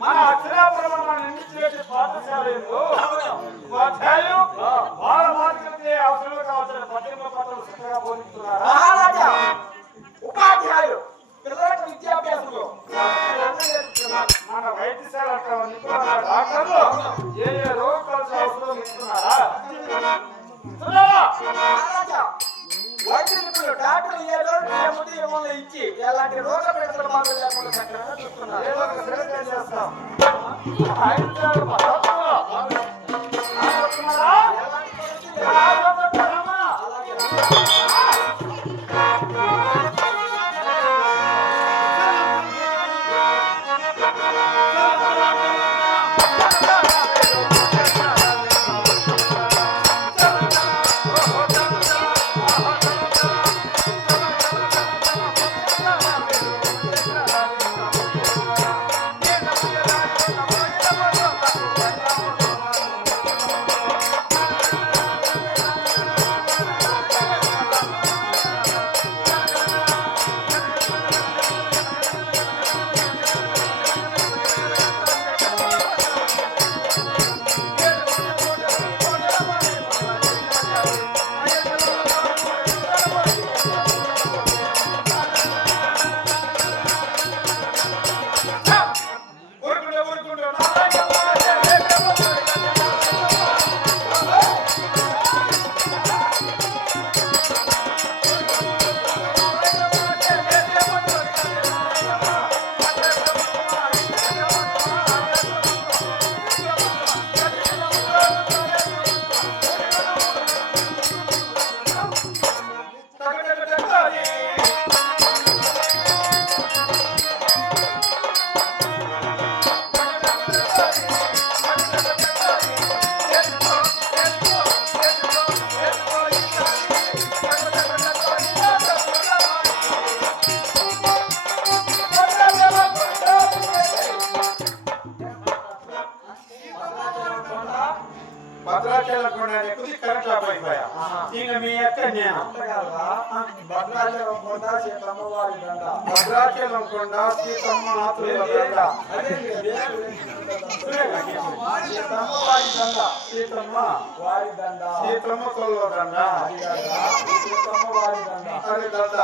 మన అక్షరాపురం నిర్మించే పాఠశాలలో వాళ్ళ మార్కెట్కి అవసరం కావాల్సిన పద్దెనిమిది పట్టణం చక్కగా బోధిస్తున్నారు. మహారాజా ఉపాధ్యాయులు పిల్లలకు విద్యాభ్యాసంలో మన వైద్యశాల డాక్టర్లు ఏ ఏ రోగాలు అవసరం ఇస్తున్నారా? వైద్య నిపుణులు డాక్టర్లు ఏ రోగం ఇచ్చి ఎలాంటి రోగ పరీక్షలు మాకు లేకుండా చక్కగా చూస్తున్నారు. చేస్తాం భద్రాచలం కొండ కరెంట్ ఆఫ్ అయిపోయా. ఇక మీ యొక్క నేను భద్రాచలం కొండ సీతమ్మ వారి దండ, భద్రాచలం కొండ సీతమ్మ ఆతుల దండ, సీతమ్మ వారి దండ, సీతమ్మ వారి దండ, సీతమ్మ కొల్ల దండ, సీతమ్మ వారి దండ. అరే దండ,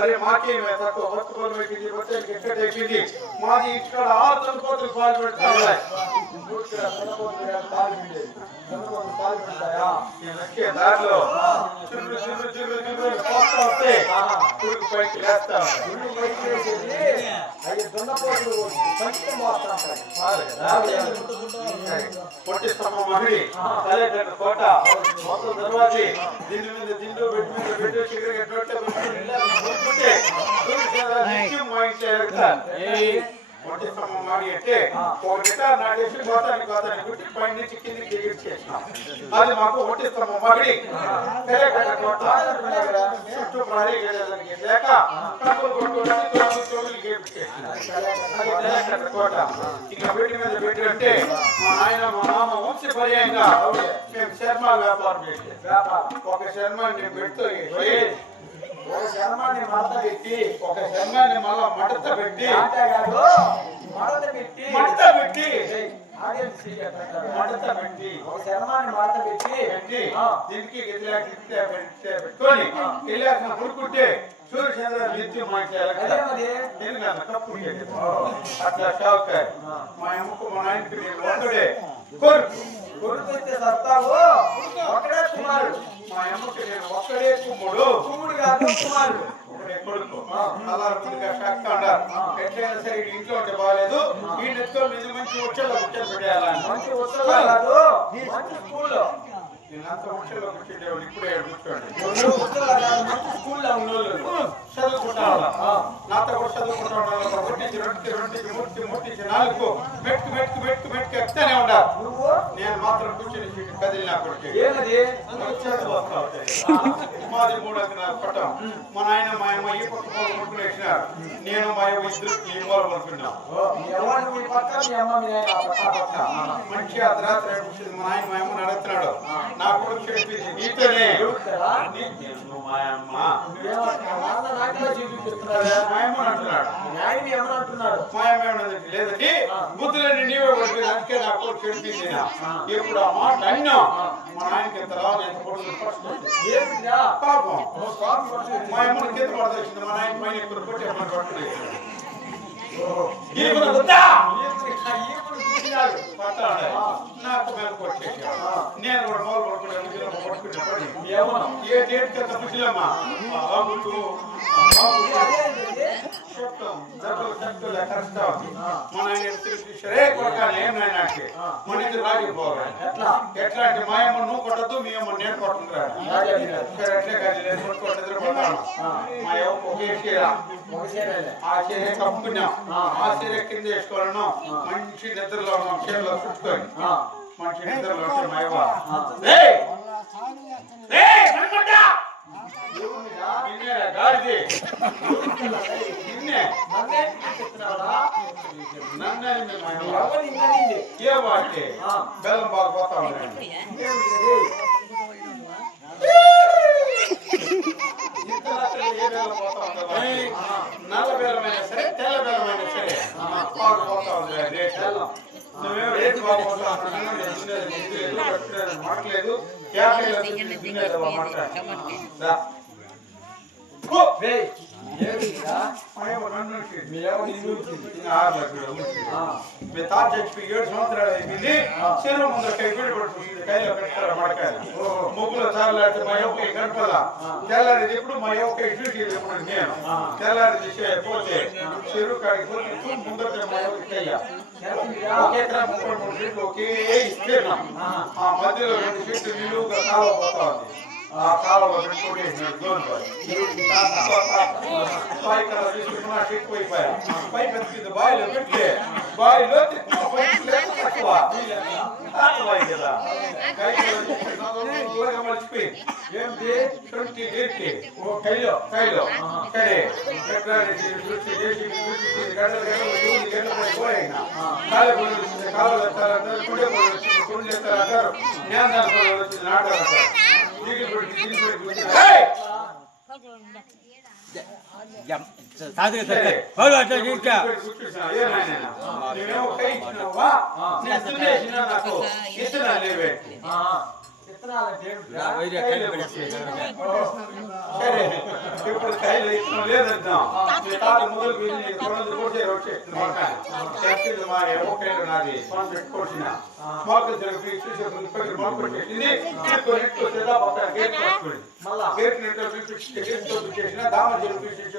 అరే మాకేమే తక్కువ భక్తులు ఎక్కింది బొట్టెలకి ఎక్కడ ఎక్కింది. మాది ఇక్కడ 6 దంపతులు పాలు పెడతాయి. దారిలో పొట్టి స్తంభం మహిళ కోట మొత్తం తర్వాత దీని మీద దిండు బెడ్ మీద పెట్టి సిగరెట్ మా ఇంట్లో మొట్టి స్తంభం మాడి అంటే ఒక గిటార్ నాటేసి గోతాన్ని గుట్టి పైన నుంచి కిందికి ఎగిరిచేసినాం. అది మాకు మొట్టి స్తంభం మాడి ఫస్ట్ ప్రహరీ గేదానికి లేక కప్పులు కొట్టుకొని తోలు కోట ఇంకా వీటి మీద పెట్టి అంటే మా నాయన మా మామ వంశ పర్యాయంగా మేము శర్మ వ్యాపారం చేసే ఒక శర్మాన్ని పెడుతూ ఒక శర్మాన్ని మడత పెట్టి ఒక శర్మాన్ని మళ్ళా మడత పెట్టి మడత పెట్టి ఒక శర్మాన్ని మడత పెట్టి దీనికి పెట్టుకొని గిలాసిన కొడుకుంటే సూర్యచంద్ర నిత్యం అట్లా షావుకాయ మా అమ్మకు మా నాయనకి నేను ఒక్కడే కొడుకు సత్తావు ఒకడే కుమారుడు మా అమ్మకి నేను ఒక్కడే కుమ్ముడు కాదు కుమారుడు కొడుకు అలా ముందుగా షాక్ అన్నారు ఎట్లయినా సరే ఇంట్లో ఉంటే బాగాలేదు ఈ నెత్తులో మీద మంచి వచ్చేలా ముచ్చలు పెట్టేయాలని మంచి వచ్చేలా కాదు మంచి స్కూల్లో నేనంతా ముచ్చలో కూర్చుండేవాళ్ళు ఇప్పుడే కూర్చోండి స్కూల్లో ఉన్నోళ్ళు చదువుకుంటాను నాతో కూడా చదువుకుంటా ఉండాలి రెండుకి ముట్టించి నాలుగు మెట్టుకు ఎక్కుతానే ఉండాలి నేను మాత్రం కూర్చొని కదిలినా కొడుకు మాది 3 ఎకరాల పట్టం మా నాయన మా అమ్మ ఈ పక్క ముట్టుకుని వేసినారు నేను మా ఇద్దరు ఈ మూల పడుతున్నాం మంచి అర్ధరాత్రి మా నాయన మా అమ్మ నడుస్తున్నాడు నా కొడుకు చెప్పింది నీతోనే మా అమ్మ లేదండి బుద్ధులని నీవే పడుతుంది అందుకే నా కొడుకు చెప్పింది ఇప్పుడు ఆ మాట అన్నా మా నాయనకి ఎంత రావాలి పాపం మా అమ్మని కింద పడదొచ్చింది మా నాయన పైన ఇప్పుడు కొట్టి అమ్మని పట్టుకుని నాకు మీద కొట్టేసాడు నేను కూడా మొదలు పడుకునే ఏ డేట్ కదా ముసలమ్మా మన ఇద్దరు రాగిపోవాలి ఎట్లా అంటే మా అమ్మ నువ్వు కొట్టద్దు మీ అమ్మ నేను కొట్టుకుంటాడు మా ఒకే చీర ఆ చీర కప్పుకున్నాం ఆ చీర కింద వేసుకోవాలను మంచి నిద్రలో ఉన్నాం చీరలో చుట్టుకొని మంచి నిద్రలో మాయవా ఏ వాటి బెల్లం బాగా పోతా ఉండండి నల్ల బెల్లమైనా సరే తెల్ల బెల్లమైనా సరే బాగా పోతా ఉంది నువ్వేమో రేటు బాగా పోతా మాట్లేదు ముగ్గులు చాలాడితే మా యొక్క గడపల తెల్లారి ఎప్పుడు మా యొక్క ఇడ్లీ నేను తెల్లారి పోతే చెరువు కాడికి పోతే ముందర మా యొక్క ఒకే 33 ఫీట్లు ఒకే ఇస్తున్నాం ఆ మధ్యలో 2 ఫీట్లు నిలువుగా కాలువ పోతా ఉంది ఆ కాలువ పైకి వచ్చింది బాయిలో పెట్టి బాయిలో తక్కువ కదా మర్చిపోయి ఏంటి 20 కైలో సరే కాలు అంటారు నాటారు ఇప్పుడు కైలు ఇష్టం లేదంటాం మొదలు నాది పెట్టుకోసిన మొక్కలు చేసిన దామ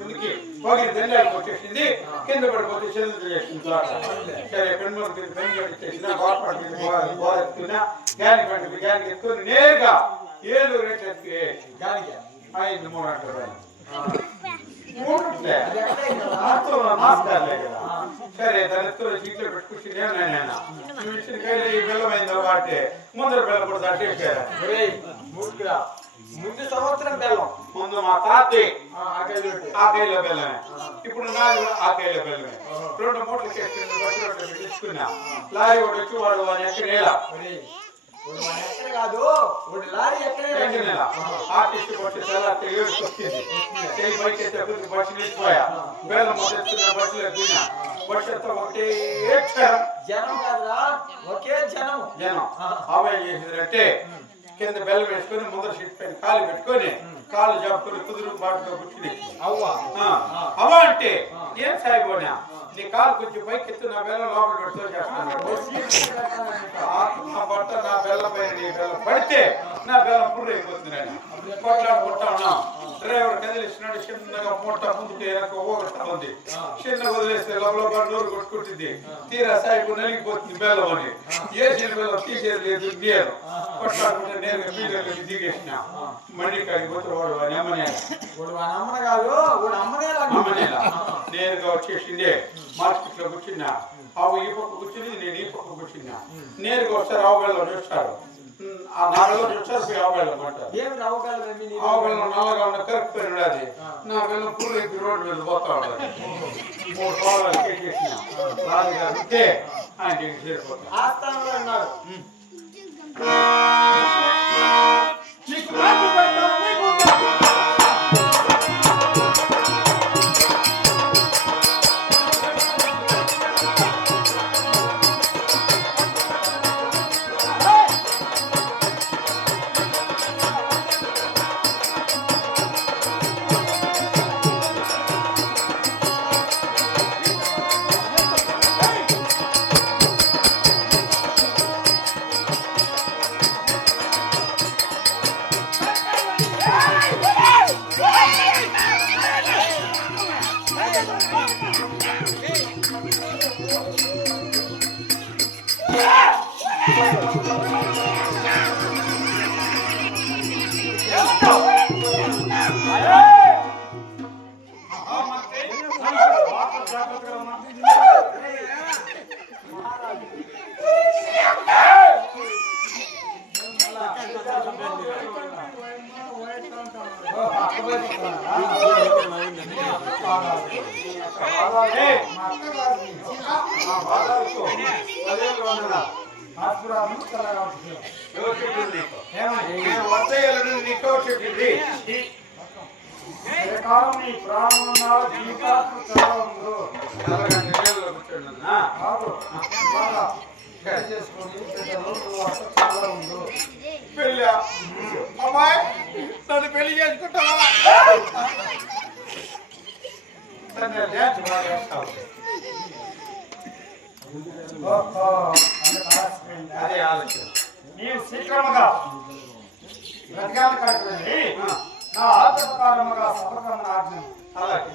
ముందుకి పోగిన దండాలకు వచ్చేసింది కింద పడిపోతే సరే చేసిన గానికి ఎత్తుకుని నేరుగా 7 రేట్లు ఎత్తుకే ఐదు 3 అంటారు సరే దాని చీట్లో పెట్టుకొచ్చి ఈ బెల్లమైంది కాబట్టి ముందర బెల్ల కూడా తట్టేసారు ముందు సంవత్సరం బెల్లం. ముందు మా తాతే ఆకేళ్ళ బెల్లమే, ఇప్పుడు నాది కూడా ఆకేళ్ళ బెల్లమే. 2 మూటలకి తీసుకున్నా. లారీ వాడు వచ్చి వాడు వాడి ఎక్కడ కాదు లారీ ఎక్కడ ఆర్టిస్ట్ బస్సు చాలా తెలియకొచ్చింది. చేయి పైకి బస్సు నిలిచిపోయా. బెల్లం తెచ్చుకున్న బస్సులో ఎక్కినా. బస్సు అంతా ఒకటే జనం కాదురా, ఒకే జనం. అబ్బాయి చేసిందంటే కింద బెల్లం వేసుకొని ముందర సీట్ పైన కాలు పెట్టుకొని కాలు జాపుకొని కుదురు బాటుగా కూర్చుని అవ్వ అంటే ఏం సాయిపోయినా నీ కాలు కొంచెం పైకి ఎత్తు, నా బెల్లం లోపల పెడుతూ చేస్తాను. బట్ట నా బెల్లం పైన నీ బెల్లం పడితే నా బెల్లం పుర్రు అయిపోతుంది. కొట్లాడుకుంటా ఉన్నాం. డ్రైవర్ కదిలిస్తున్నాడు. చిన్నగా మూట ముందుకు ఉంది. చిన్నగా వదిలేస్తే లోపల నోరు కొట్టుకుంటుంది. తీరా సాయిపు నలిగిపోతుంది బెల్లం అని. వేసిన బెల్లం తీసేది లేదు. నేను కొట్లాడుకుంటే నేరుగా మీడియాలోకి దిగేసిన. మళ్ళీ కాడికి పోతే వాడు అని అమ్మనేలా నేరుగా వచ్చేసిందే. మార్కెట్ లో కూర్చున్నా. ఆవు ఈ పక్క కూర్చుని నేను ఈ పక్క కూర్చున్నా. నేరుగా ఒకసారి ఆవు బెల్లం చూస్తారు. ఆ నాలుగులో చూస్తారు ఆవు బెల్లం అంటారు. ఆవు బెల్లం నల్లగా ఉన్న కరెక్ట్ అది. నా బెల్లం పూర్వ రోడ్డు మీద పోతా ఉండాలి. 3 పావులు కేసేసిన రాజుగారు ఉంటే ఆయన చేరిపోతాను. నన్ను పెళ్లి చేసుకుంటావా? అదే ఆలోచన. నీవు శీఘ్రముగా రథాలు కట్టుకుని నా ఆత్మకారముగా సభకరణ ఆజ్ఞ. అలాగే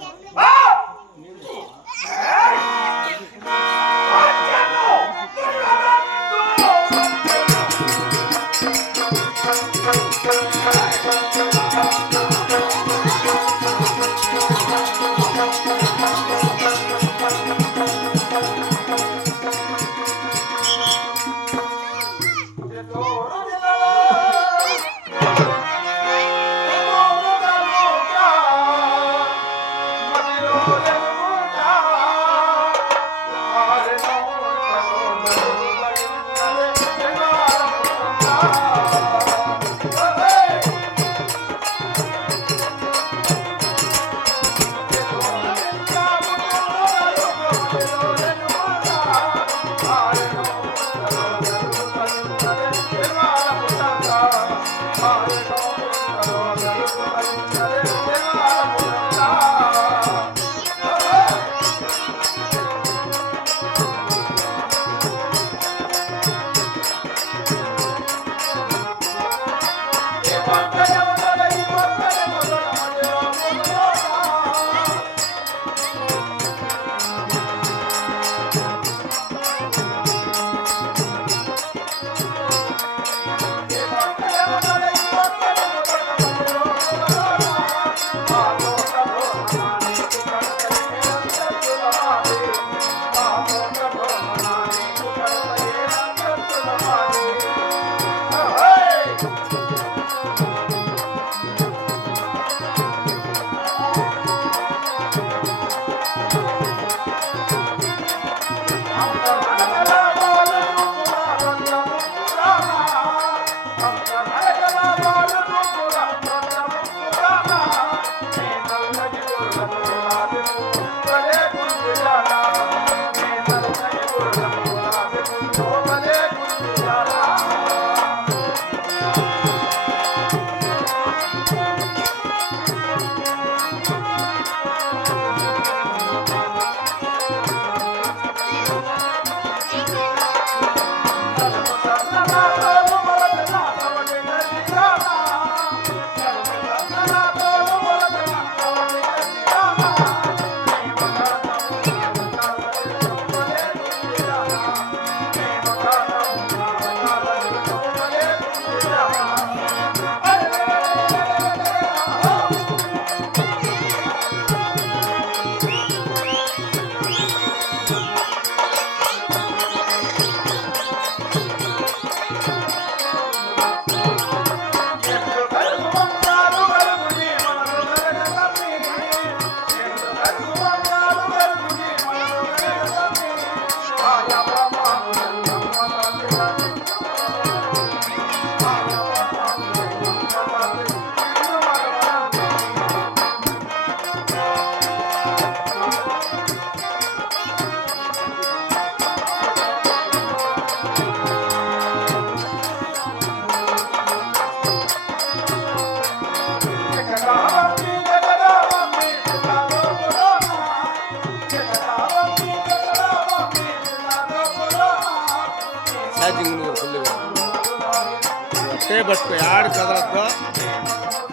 పట్టుకో ఆడు కదలతో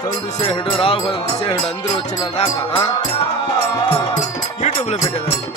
చంద్రశేఖరుడు రాఘవ చంద్రశేఖరుడు అందరూ వచ్చిన దాకా యూట్యూబ్లో పెట్టేదాన్ని